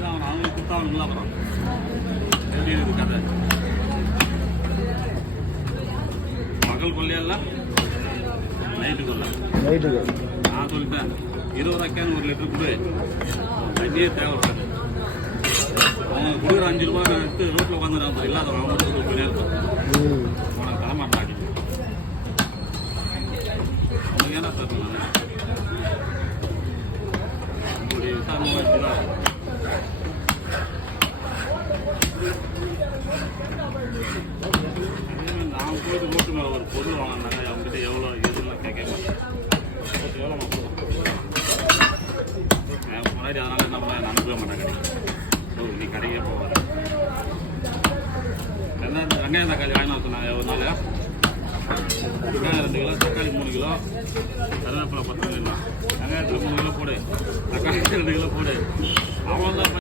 செஞ்சு தான் அவங்களுக்கு கொடுத்தாங்கல்ல அப்புறம் எப்படி இருக்குது கதை பகல் கொள்ளையெல்லாம் நைட்டுக்குள்ள நான் சொல்லிட்டேன் 20 ரூபாய்க்கான 1 லிட்டர் கொடு தண்ணியே தேவைப்படாது அவங்க கொடுக்குற 5 ரூபாய் எடுத்து ரோட்டில் உட்காந்துறாங்க இல்லாதவங்க அவங்க மட்டும் போயிட்டே இருக்கும் உனக்கு தலைமாட்டாங்க அவங்களுக்கு ஏன்னா தரணும் உங்களுடைய விசாரணை வச்சுதான் நான் போயிட்டு ரோட்டு மேலே ஒரு பொருள் வாங்கினாங்க அவங்ககிட்ட எவ்வளோ எதுலாம் கேட்க மாட்டேன் எவ்வளோ முன்னாடி அதனால நம்ம நம்பவே மாட்டேன் கிடைக்கும் நீ கடைக்கே போவாது வெங்காயம் தக்காளி வாங்கி சொன்னாங்க ஒரு நாள் வெங்காயம் 2 கிலோ தக்காளி 3 கிலோ கருவேப்பிலை 10 கிலோ வெங்காயத்தில் 3 கிலோ போடு தக்காளி 2 கிலோ போடு அவ்வளோதான்